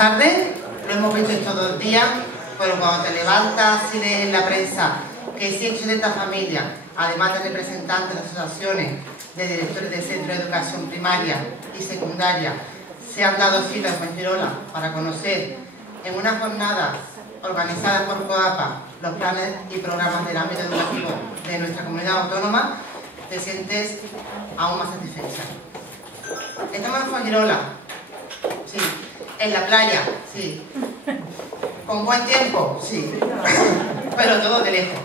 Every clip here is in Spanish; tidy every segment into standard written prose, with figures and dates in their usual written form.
tardes, lo hemos visto estos 2 días, pero cuando te levantas y lees en la prensa que 170 familias, además de representantes de asociaciones, de directores de centros de educación primaria y secundaria, se han dado cita en Fuengirola para conocer en una jornada organizada por COAPA los planes y programas del ámbito educativo de nuestra comunidad autónoma, te sientes aún más satisfecha. Estamos en Fuengirola, sí. En la playa, sí. Con buen tiempo, sí. Pero todo de lejos.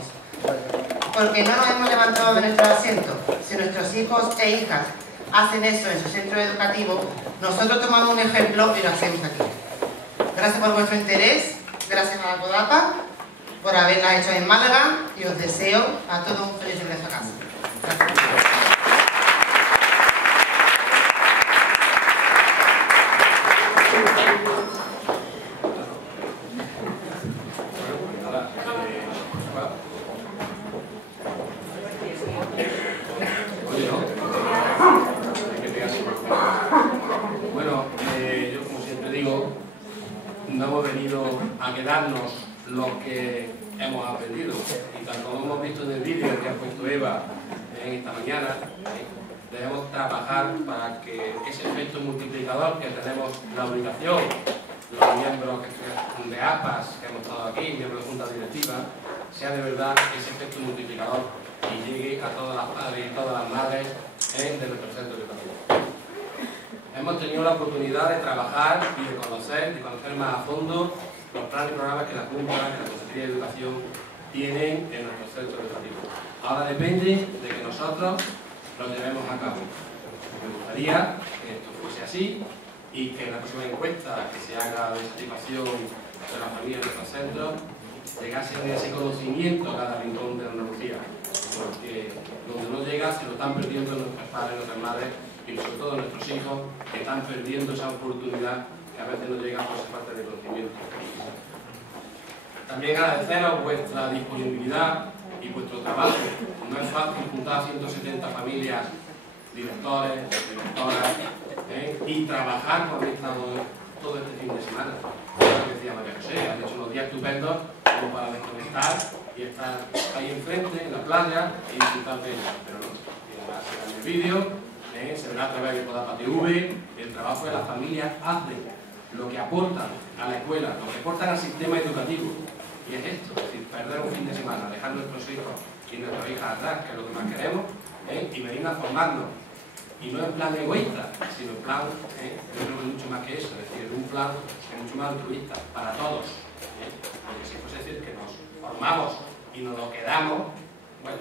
Porque no nos hemos levantado de nuestros asientos. Si nuestros hijos e hijas hacen eso en su centro educativo, nosotros tomamos un ejemplo y lo hacemos aquí. Gracias por vuestro interés, gracias a la COAPA por haberla hecho en Málaga y os deseo a todos un feliz regreso a casa. Gracias. No hemos venido a quedarnos lo que hemos aprendido, y tal como hemos visto en el vídeo que ha puesto Eva esta mañana, debemos trabajar para que ese efecto multiplicador que tenemos la obligación, los miembros de APAS que hemos estado aquí, miembros de junta directiva, sea de verdad ese efecto multiplicador y llegue a todas las padres y todas las madres de nuestro centro educativo. Hemos tenido la oportunidad de trabajar y de conocer más a fondo los planes y programas que la Junta, que la Consejería de Educación tienen en nuestros centros educativos. Ahora depende de que nosotros los llevemos a cabo. Me gustaría que esto fuese así y que en la próxima encuesta que se haga de satisfacción de las familias de nuestros centros llegasen ese conocimiento a cada rincón de Andalucía, porque donde no llega se lo están perdiendo nuestros padres y nuestras madres, y sobre todo nuestros hijos, que están perdiendo esa oportunidad que a veces no llega por esa falta de conocimiento. También agradeceros vuestra disponibilidad y vuestro trabajo. No es fácil juntar 170 familias, directores, directoras, y trabajar como habéis estado todo este fin de semana. Como decía María José, han hecho unos días estupendos como para desconectar y estar ahí enfrente, en la playa, y disfrutar de ellos. Pero no, además se ve el vídeo, se verá a través de COAPA TV, el trabajo de las familias hace lo que aportan a la escuela, lo que aportan al sistema educativo. Y es esto, es decir, perder un fin de semana, dejar nuestros hijos y nuestras hijas atrás, que es lo que más queremos, y venir a formarnos. Y no en plan egoísta, sino en plan, yo creo que es mucho más que eso, es decir, un plan que es mucho más altruista, para todos. Porque si fuese decir que nos formamos y nos lo quedamos, bueno,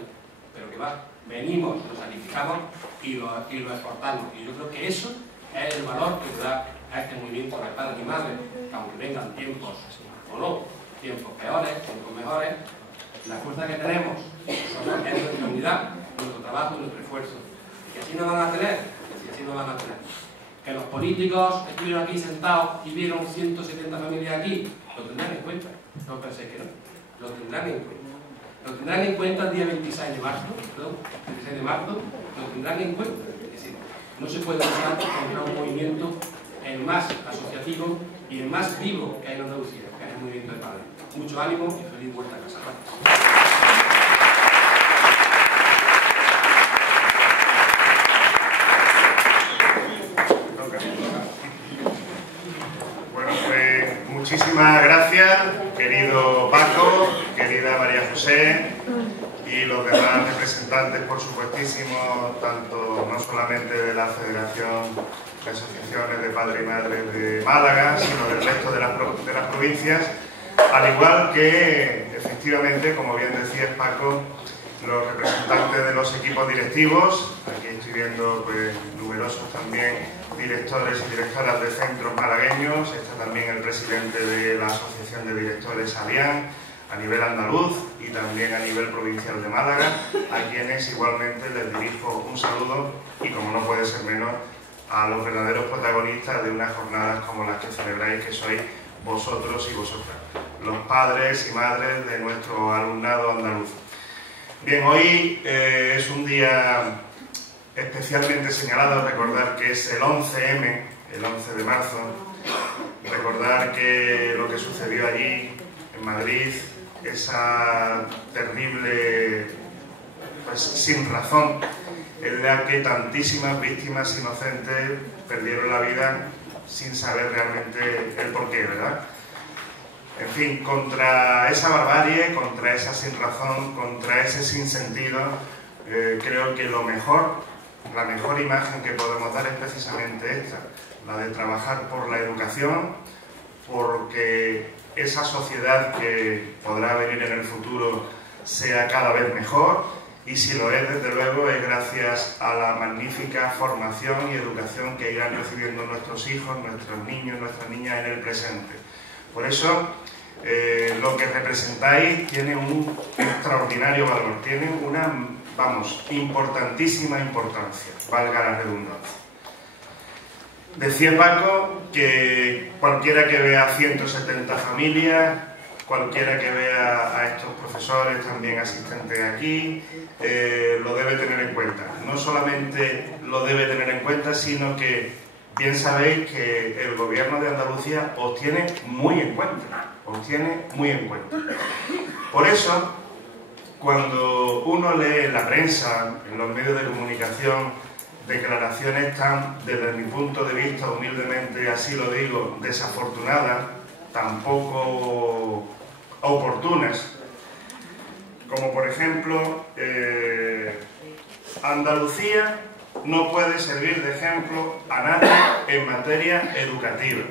pero que va. Venimos, nos sacrificamos y lo exportamos. Y yo creo que eso es el valor que da a este movimiento de padres y madres, que aunque vengan tiempos o no, tiempos peores, tiempos mejores, la fuerza que tenemos es nuestra unidad, nuestro trabajo y nuestro esfuerzo. Y así no van a tener, Que los políticos estuvieron aquí sentados y vieron 170 familias aquí, lo tendrán en cuenta. No penséis que no, lo tendrán en cuenta. Lo tendrán en cuenta el día 26 de marzo, lo tendrán en cuenta. Es decir, no se puede luchar contra un movimiento el más asociativo y el más vivo que hay en Andalucía, que es el movimiento de padres. Mucho ánimo y feliz vuelta a casa. Bueno, pues muchísimas gracias, querido Paco, querida María José, y los demás representantes, por supuestísimo, tanto no solamente de la Federación de Asociaciones de Padres y Madres de Málaga, sino del resto de las provincias, al igual que, efectivamente, como bien decías, Paco, los representantes de los equipos directivos. Aquí estoy viendo pues, numerosos también directores y directoras de centros malagueños. Está también el presidente de la Asociación de Directores Alián, a nivel andaluz y también a nivel provincial de Málaga, a quienes igualmente les dirijo un saludo y, como no puede ser menos, a los verdaderos protagonistas de unas jornadas como las que celebráis, que sois vosotros y vosotras, los padres y madres de nuestro alumnado andaluz. Bien, hoy es un día especialmente señalado. Recordar que es el 11M, el 11 de marzo. recordar que lo que sucedió allí, en Madrid, esa terrible, pues sin razón, en la que tantísimas víctimas inocentes perdieron la vida sin saber realmente el porqué, ¿verdad? En fin, contra esa barbarie, contra esa sinrazón, contra ese sinsentido, creo que la mejor imagen que podemos dar es precisamente esta, la de trabajar por la educación, porque esa sociedad que podrá venir en el futuro sea cada vez mejor, y si lo es, desde luego, es gracias a la magnífica formación y educación que irán recibiendo nuestros hijos, nuestros niños, nuestras niñas en el presente. Por eso, lo que representáis tiene un extraordinario valor, tiene una, importantísima importancia, valga la redundancia. Decía Paco que cualquiera que vea 170 familias, cualquiera que vea a estos profesores también asistentes aquí, lo debe tener en cuenta. No solamente lo debe tener en cuenta, sino que bien sabéis que el Gobierno de Andalucía os tiene muy en cuenta, Por eso, cuando uno lee en la prensa, en los medios de comunicación, declaraciones tan, desde mi punto de vista, humildemente así lo digo, desafortunadas, tampoco oportunas, como por ejemplo, Andalucía no puede servir de ejemplo a nadie en materia educativa.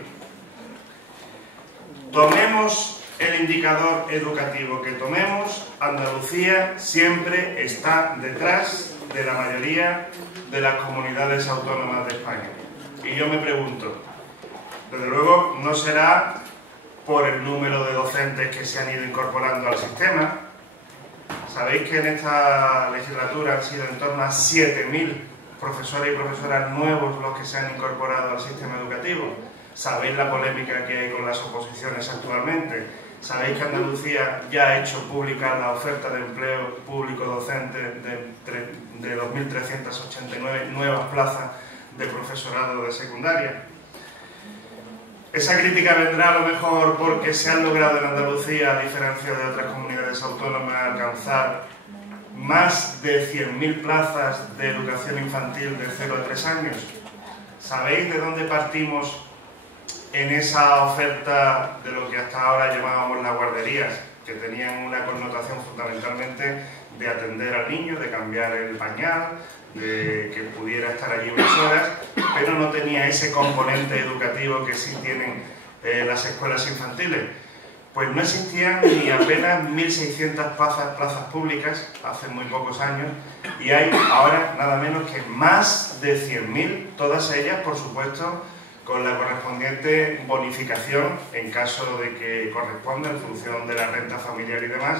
Tomemos el indicador educativo que tomemos, Andalucía siempre está detrás de la mayoría de las comunidades autónomas de España. Y yo me pregunto, desde luego no será por el número de docentes que se han ido incorporando al sistema. Sabéis que en esta legislatura han sido en torno a 7.000 profesores y profesoras nuevos los que se han incorporado al sistema educativo. Sabéis la polémica que hay con las oposiciones actualmente. Sabéis que Andalucía ya ha hecho pública la oferta de empleo público docente de 2.389 nuevas plazas de profesorado de secundaria. Esa crítica vendrá a lo mejor porque se han logrado en Andalucía, a diferencia de otras comunidades autónomas, alcanzar más de 100.000 plazas de educación infantil de 0 a 3 años. ¿Sabéis de dónde partimos en esa oferta de lo que hasta ahora llamábamos las guarderías, que tenían una connotación fundamentalmente de atender al niño, de cambiar el pañal, de que pudiera estar allí unas horas, pero no tenía ese componente educativo que sí tienen las escuelas infantiles? Pues no existían ni apenas 1.600 plazas públicas hace muy pocos años, y hay ahora nada menos que más de 100.000, todas ellas, por supuesto, con la correspondiente bonificación en caso de que corresponda en función de la renta familiar y demás,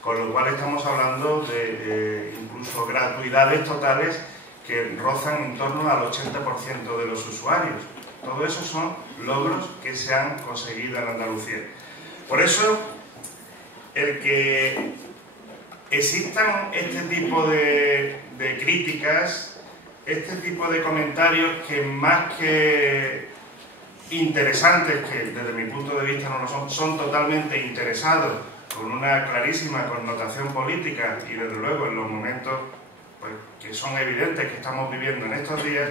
con lo cual estamos hablando de incluso gratuidades totales que rozan en torno al 80% de los usuarios. Todo eso son logros que se han conseguido en Andalucía. Por eso, el que existan este tipo de críticas, este tipo de comentarios que más que interesantes, que desde mi punto de vista no lo son, son totalmente interesados, con una clarísima connotación política y desde luego en los momentos pues, que son evidentes que estamos viviendo en estos días,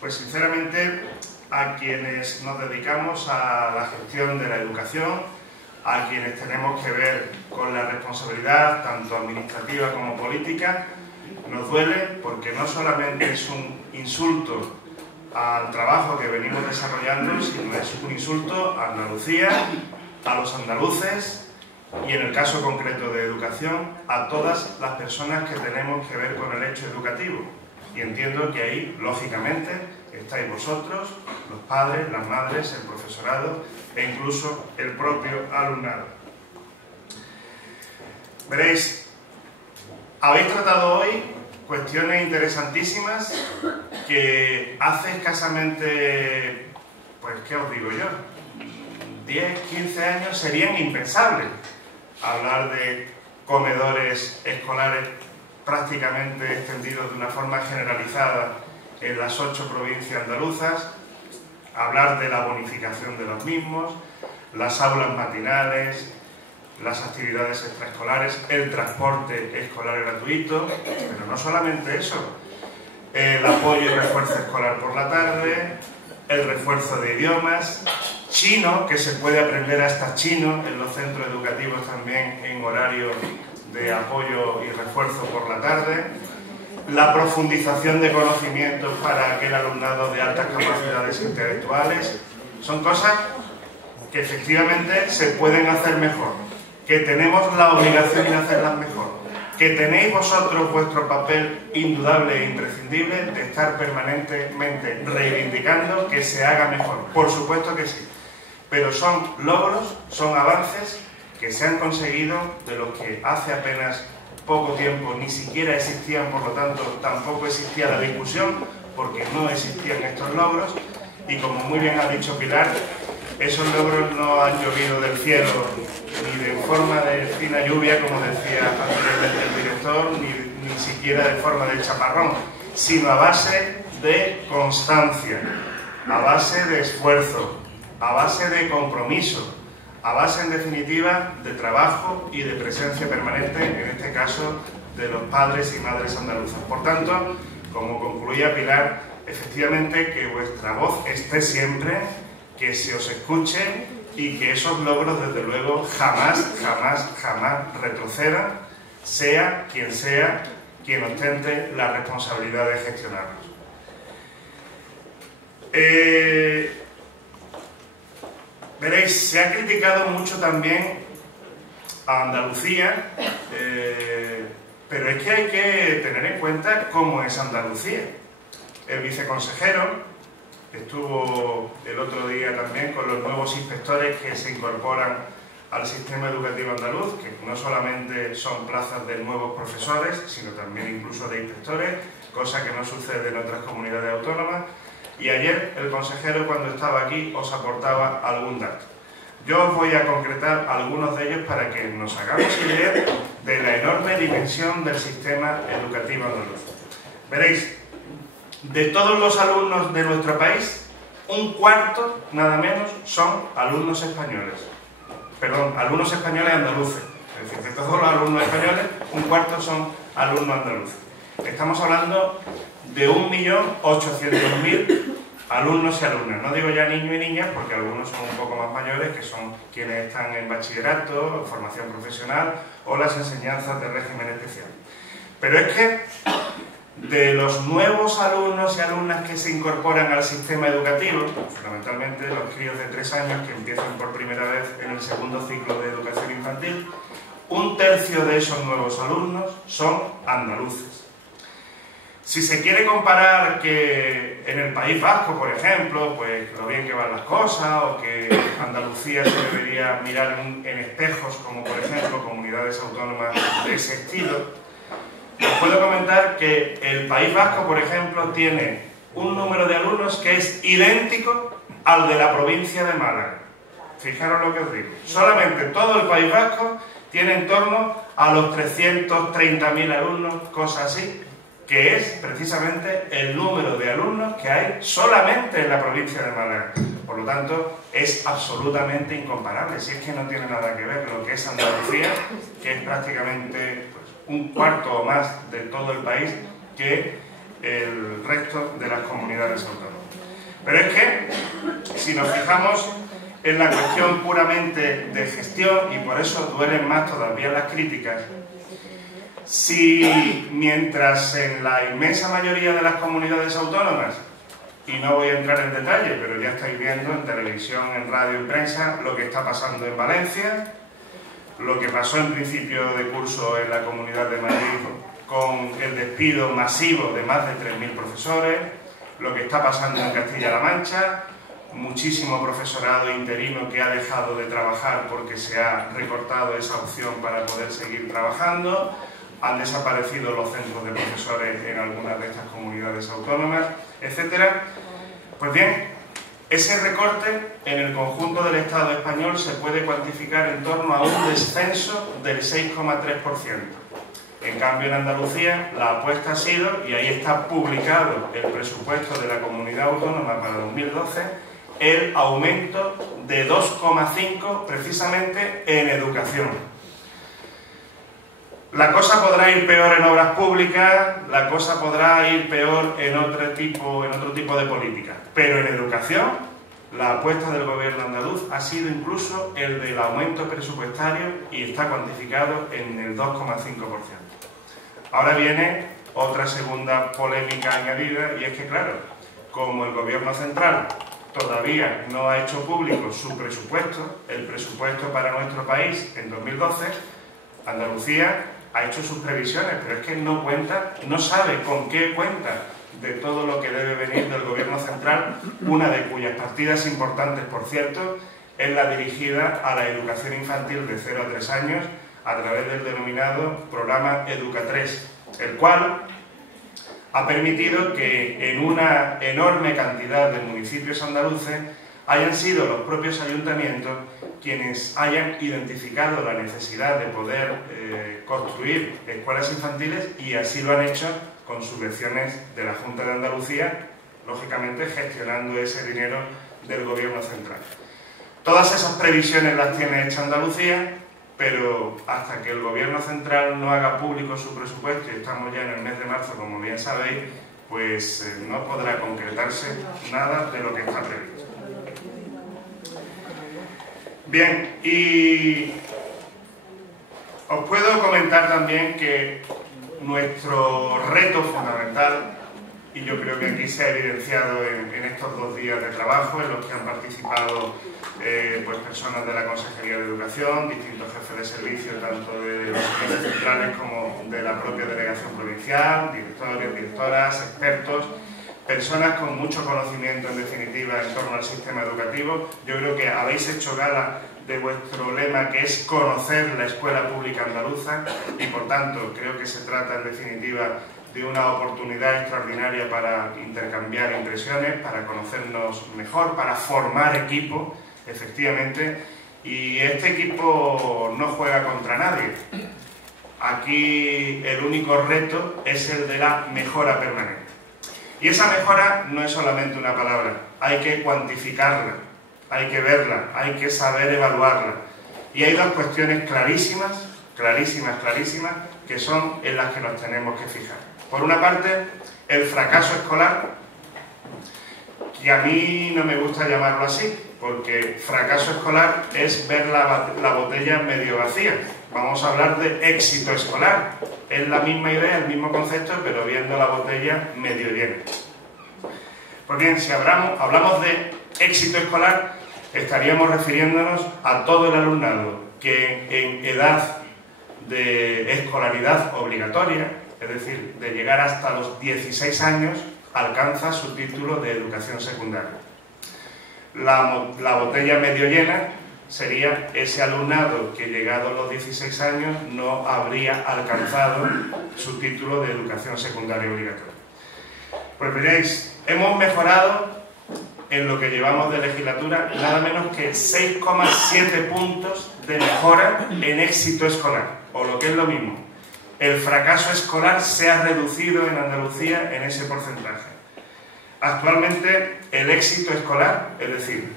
pues sinceramente a quienes nos dedicamos a la gestión de la educación, a quienes tenemos que ver con la responsabilidad tanto administrativa como política, nos duele porque no solamente es un insulto al trabajo que venimos desarrollando, sino es un insulto a Andalucía, a los andaluces y en el caso concreto de educación, a todas las personas que tenemos que ver con el hecho educativo. Y entiendo que ahí, lógicamente, estáis vosotros, los padres, las madres, el profesorado e incluso el propio alumnado. Veréis, habéis tratado hoy cuestiones interesantísimas que hace escasamente, pues, ¿qué os digo yo? 10, 15 años serían impensables hablar de comedores escolares prácticamente extendidos de una forma generalizada en las 8 provincias andaluzas, hablar de la bonificación de los mismos, las aulas matinales, las actividades extraescolares, el transporte escolar gratuito, pero no solamente eso, el apoyo y refuerzo escolar por la tarde, el refuerzo de idiomas, chino, que se puede aprender hasta chino en los centros educativos también en horario de apoyo y refuerzo por la tarde, la profundización de conocimientos para aquel alumnado de altas capacidades intelectuales. Son cosas que efectivamente se pueden hacer mejor, que tenemos la obligación de hacerlas mejor, que tenéis vosotros vuestro papel indudable e imprescindible de estar permanentemente reivindicando que se haga mejor. Por supuesto que sí, pero son logros, son avances que se han conseguido de los que hace apenas poco tiempo ni siquiera existían, por lo tanto tampoco existía la discusión, porque no existían estos logros, y como muy bien ha dicho Pilar, esos logros no han llovido del cielo, ni de forma de fina lluvia, como decía anteriormente el director, ni siquiera de forma de chaparrón, sino a base de constancia, a base de esfuerzo, a base de compromiso, a base, en definitiva, de trabajo y de presencia permanente, en este caso, de los padres y madres andaluzas. Por tanto, como concluía Pilar, efectivamente que vuestra voz esté siempre, que se os escuche y que esos logros, desde luego, jamás retrocedan, sea quien ostente la responsabilidad de gestionarlos. Veréis, se ha criticado mucho también a Andalucía, pero es que hay que tener en cuenta cómo es Andalucía. El viceconsejero estuvo el otro día también con los nuevos inspectores que se incorporan al sistema educativo andaluz, que no solamente son plazas de nuevos profesores, sino también incluso de inspectores, cosa que no sucede en otras comunidades autónomas. Y ayer el consejero, cuando estaba aquí, os aportaba algún dato. Yo os voy a concretar algunos de ellos para que nos hagamos idea de la enorme dimensión del sistema educativo andaluz. Veréis, de todos los alumnos de nuestro país, un cuarto, nada menos, son alumnos españoles. Perdón, alumnos españoles andaluces. Es decir, de todos los alumnos españoles, un cuarto son alumnos andaluces. Estamos hablando de 1.800.000 alumnos y alumnas. No digo ya niños y niñas, porque algunos son un poco más mayores, que son quienes están en bachillerato, formación profesional o las enseñanzas de régimen especial. Pero es que de los nuevos alumnos y alumnas que se incorporan al sistema educativo, fundamentalmente los críos de 3 años que empiezan por primera vez en el segundo ciclo de educación infantil, 1/3 de esos nuevos alumnos son andaluces. Si se quiere comparar que en el País Vasco, por ejemplo, pues lo bien que van las cosas, o que Andalucía se debería mirar en espejos, como por ejemplo comunidades autónomas de ese estilo, os puedo comentar que el País Vasco, por ejemplo, tiene un número de alumnos que es idéntico al de la provincia de Málaga. Fijaros lo que os digo. Solamente todo el País Vasco tiene en torno a los 330.000 alumnos, cosas así, que es precisamente el número de alumnos que hay solamente en la provincia de Málaga. Por lo tanto, es absolutamente incomparable, si es que no tiene nada que ver lo que es Andalucía, que es prácticamente un cuarto o más de todo el país, que el resto de las comunidades autónomas. Pero es que, si nos fijamos en la cuestión puramente de gestión, y por eso duelen más todavía las críticas, si mientras en la inmensa mayoría de las comunidades autónomas, y no voy a entrar en detalle, pero ya estáis viendo en televisión, en radio, en prensa, lo que está pasando en Valencia, lo que pasó en principio de curso en la Comunidad de Madrid con el despido masivo de más de 3.000 profesores, lo que está pasando en Castilla-La Mancha, muchísimo profesorado interino que ha dejado de trabajar porque se ha recortado esa opción para poder seguir trabajando, han desaparecido los centros de profesores en algunas de estas comunidades autónomas, etc. Pues bien, ese recorte en el conjunto del Estado español se puede cuantificar en torno a un descenso del 6,3%. En cambio, en Andalucía, la apuesta ha sido, y ahí está publicado el presupuesto de la comunidad autónoma para 2012, el aumento de 2,5 precisamente en educación. La cosa podrá ir peor en obras públicas, la cosa podrá ir peor en otro tipo de políticas, pero en educación la apuesta del gobierno andaluz ha sido incluso el del aumento presupuestario y está cuantificado en el 2,5%. Ahora viene otra segunda polémica añadida, y es que, claro, como el gobierno central todavía no ha hecho público su presupuesto, el presupuesto para nuestro país en 2012, Andalucía ha hecho sus previsiones, pero es que no cuenta, no sabe con qué cuenta de todo lo que debe venir del gobierno central, una de cuyas partidas importantes, por cierto, es la dirigida a la educación infantil de 0 a 3 años a través del denominado programa Educa3, el cual ha permitido que en una enorme cantidad de municipios andaluces hayan sido los propios ayuntamientos quienes hayan identificado la necesidad de poder construir escuelas infantiles, y así lo han hecho con subvenciones de la Junta de Andalucía, lógicamente gestionando ese dinero del gobierno central. Todas esas previsiones las tiene hecha Andalucía, pero hasta que el gobierno central no haga público su presupuesto, y estamos ya en el mes de marzo, como bien sabéis, pues no podrá concretarse nada de lo que está previsto. Bien, y os puedo comentar también que nuestro reto fundamental, y yo creo que aquí se ha evidenciado en estos 2 días de trabajo, en los que han participado pues personas de la Consejería de Educación, distintos jefes de servicio, tanto de los servicios centrales como de la propia delegación provincial, directores, directoras, expertos, personas con mucho conocimiento, en definitiva, en torno al sistema educativo. Yo creo que habéis hecho gala de vuestro lema, que es conocer la escuela pública andaluza, y por tanto creo que se trata, en definitiva, de una oportunidad extraordinaria para intercambiar impresiones, para conocernos mejor, para formar equipo, efectivamente, y este equipo no juega contra nadie. Aquí el único reto es el de la mejora permanente. Y esa mejora no es solamente una palabra, hay que cuantificarla, hay que verla, hay que saber evaluarla. Y hay 2 cuestiones clarísimas, que son en las que nos tenemos que fijar. Por una parte, el fracaso escolar, que a mí no me gusta llamarlo así, porque fracaso escolar es ver la botella medio vacía. Vamos a hablar de éxito escolar. Es la misma idea, el mismo concepto, pero viendo la botella medio llena. Pues bien, si hablamos de éxito escolar, estaríamos refiriéndonos a todo el alumnado que en edad de escolaridad obligatoria, es decir, de llegar hasta los 16 años, alcanza su título de educación secundaria. La botella medio llena sería ese alumnado que, llegado a los 16 años, no habría alcanzado su título de educación secundaria obligatoria. Pues veréis, hemos mejorado en lo que llevamos de legislatura nada menos que 6,7 puntos de mejora en éxito escolar, o lo que es lo mismo, el fracaso escolar se ha reducido en Andalucía en ese porcentaje. Actualmente el éxito escolar, es decir,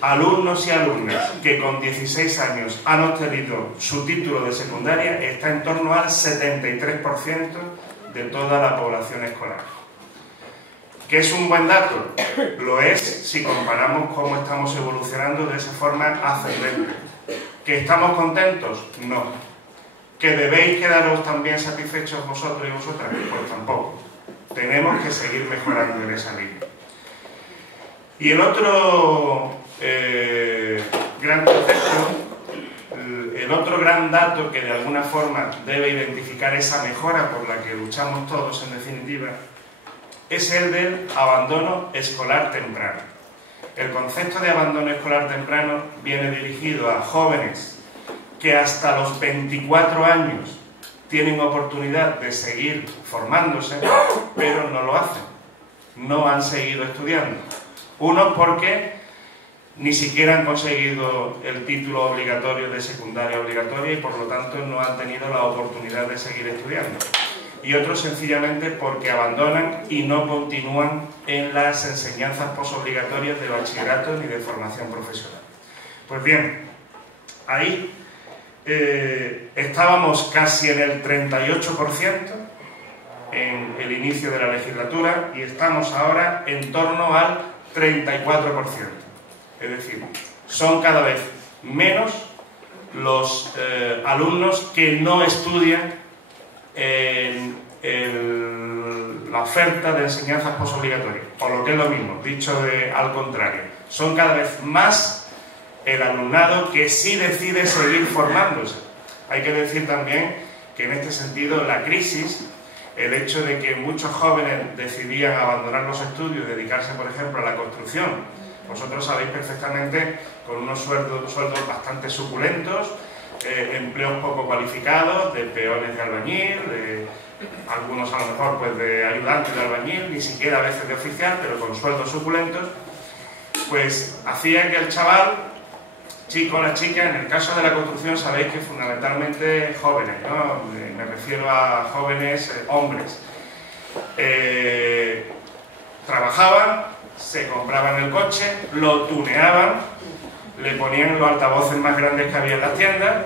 alumnos y alumnas que con 16 años han obtenido su título de secundaria, está en torno al 73% de toda la población escolar. ¿Qué es un buen dato? Lo es si comparamos cómo estamos evolucionando de esa forma ascendente. ¿Que estamos contentos? No. ¿Que debéis quedaros también satisfechos vosotros y vosotras? Pues tampoco. Tenemos que seguir mejorando en esa línea. Y el otro gran concepto, el otro gran dato que de alguna forma debe identificar esa mejora por la que luchamos todos en definitiva, es el del abandono escolar temprano. El concepto de abandono escolar temprano viene dirigido a jóvenes que hasta los 24 años tienen oportunidad de seguir formándose, pero no lo hacen, no han seguido estudiando. Unos porque ni siquiera han conseguido el título obligatorio de secundaria obligatoria y por lo tanto no han tenido la oportunidad de seguir estudiando. y otros sencillamente porque abandonan y no continúan en las enseñanzas posobligatorias de bachillerato ni de formación profesional. Pues bien, ahí estábamos casi en el 38% en el inicio de la legislatura y estamos ahora en torno al 34%. Es decir, son cada vez menos los alumnos que no estudian en la oferta de enseñanzas posobligatorias, o lo que es lo mismo, dicho al contrario, son cada vez más el alumnado que sí decide seguir formándose. Hay que decir también que en este sentido la crisis, el hecho de que muchos jóvenes decidían abandonar los estudios y dedicarse, por ejemplo, a la construcción. Vosotros sabéis perfectamente, con unos sueldos bastante suculentos, empleos poco cualificados, de peones de albañil, de algunos a lo mejor pues de ayudantes de albañil, ni siquiera a veces de oficial, pero con sueldos suculentos, pues hacía que el chaval, chico o la chica, en el caso de la construcción sabéis que fundamentalmente jóvenes, ¿no? Me refiero a jóvenes hombres, trabajaban, se compraban el coche, lo tuneaban, le ponían los altavoces más grandes que había en las tiendas,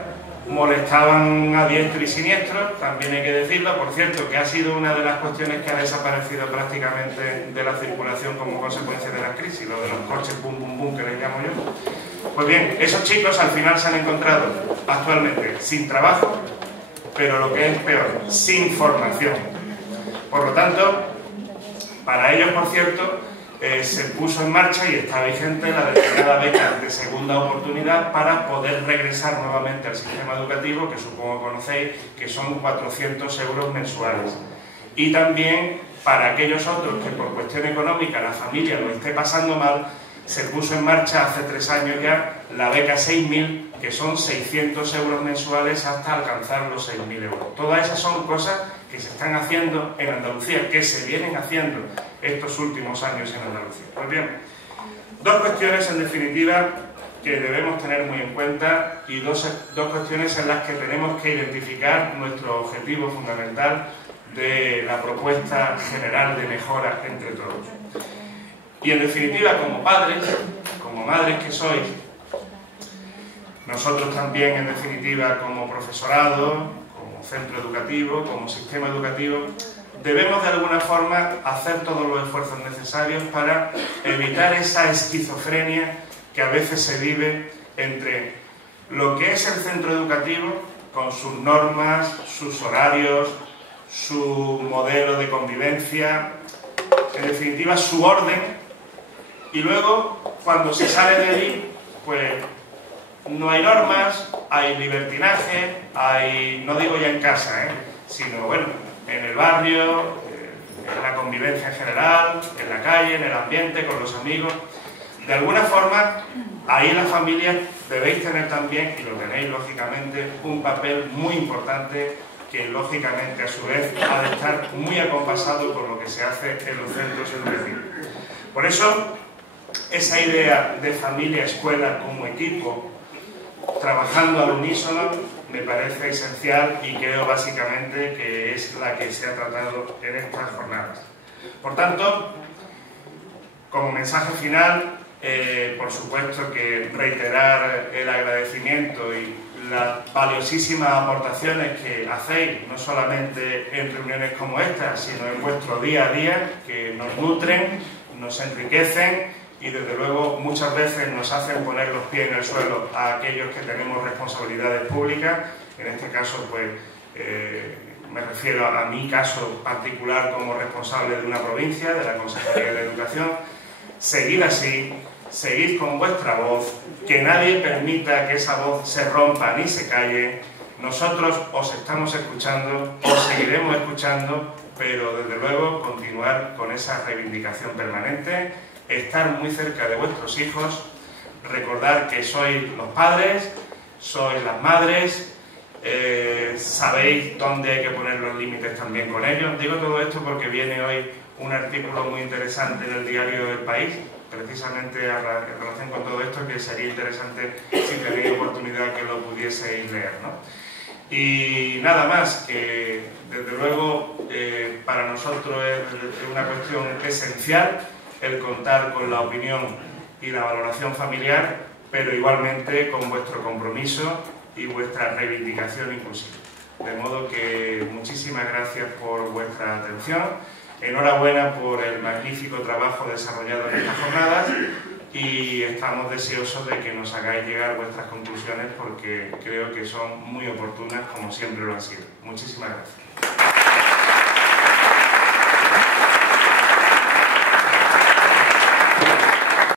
molestaban a diestro y siniestro, también hay que decirlo, por cierto, que ha sido una de las cuestiones que ha desaparecido prácticamente de la circulación como consecuencia de la crisis, lo de los coches boom boom boom que les llamo yo. Pues bien, esos chicos al final se han encontrado actualmente sin trabajo, pero lo que es peor, sin formación. Por lo tanto, para ellos, por cierto, se puso en marcha y está vigente la denominada beca de segunda oportunidad para poder regresar nuevamente al sistema educativo, que supongo conocéis, que son 400 euros mensuales. Y también para aquellos otros que por cuestión económica la familia lo esté pasando mal, se puso en marcha hace 3 años ya la beca 6.000, que son 600 euros mensuales hasta alcanzar los 6.000 euros. Todas esas son cosas que se están haciendo en Andalucía, que se vienen haciendo estos últimos años en Andalucía. Pues bien, dos cuestiones en definitiva que debemos tener muy en cuenta y dos cuestiones en las que tenemos que identificar nuestro objetivo fundamental de la propuesta general de mejora entre todos. Y en definitiva, como padres, como madres que sois, nosotros también en definitiva como profesorado, como centro educativo, como sistema educativo, debemos de alguna forma hacer todos los esfuerzos necesarios para evitar esa esquizofrenia que a veces se vive entre lo que es el centro educativo con sus normas, sus horarios, su modelo de convivencia, en definitiva su orden, y luego cuando se sale de allí, pues no hay normas, hay libertinaje, hay, no digo ya en casa, sino bueno, en el barrio, en la convivencia en general, en la calle, en el ambiente, con los amigos. De alguna forma, ahí las familias debéis tener también, y lo tenéis lógicamente, un papel muy importante que lógicamente a su vez ha de estar muy acompasado con lo que se hace en los centros educativos. Por eso, esa idea de familia-escuela como equipo, trabajando al unísono, me parece esencial y creo básicamente que es la que se ha tratado en estas jornadas. Por tanto, como mensaje final, por supuesto que reiterar el agradecimiento y las valiosísimas aportaciones que hacéis, no solamente en reuniones como esta, sino en vuestro día a día, que nos nutren, nos enriquecen y desde luego muchas veces nos hacen poner los pies en el suelo a aquellos que tenemos responsabilidades públicas. En este caso, pues, me refiero a mi caso particular como responsable de una provincia, de la Consejería de Educación. Seguid así, seguid con vuestra voz, que nadie permita que esa voz se rompa ni se calle. Nosotros os estamos escuchando, os seguiremos escuchando, pero desde luego continuar con esa reivindicación permanente, estar muy cerca de vuestros hijos, recordar que sois los padres, sois las madres, sabéis dónde hay que poner los límites también con ellos. Digo todo esto porque viene hoy un artículo muy interesante del diario El País, precisamente en relación con todo esto, que sería interesante si tenéis oportunidad que lo pudieseis leer, ¿no? Y nada más, que desde luego para nosotros es una cuestión esencial el contar con la opinión y la valoración familiar, pero igualmente con vuestro compromiso y vuestra reivindicación inclusiva. De modo que muchísimas gracias por vuestra atención, enhorabuena por el magnífico trabajo desarrollado en estas jornadas y estamos deseosos de que nos hagáis llegar vuestras conclusiones porque creo que son muy oportunas, como siempre lo han sido. Muchísimas gracias.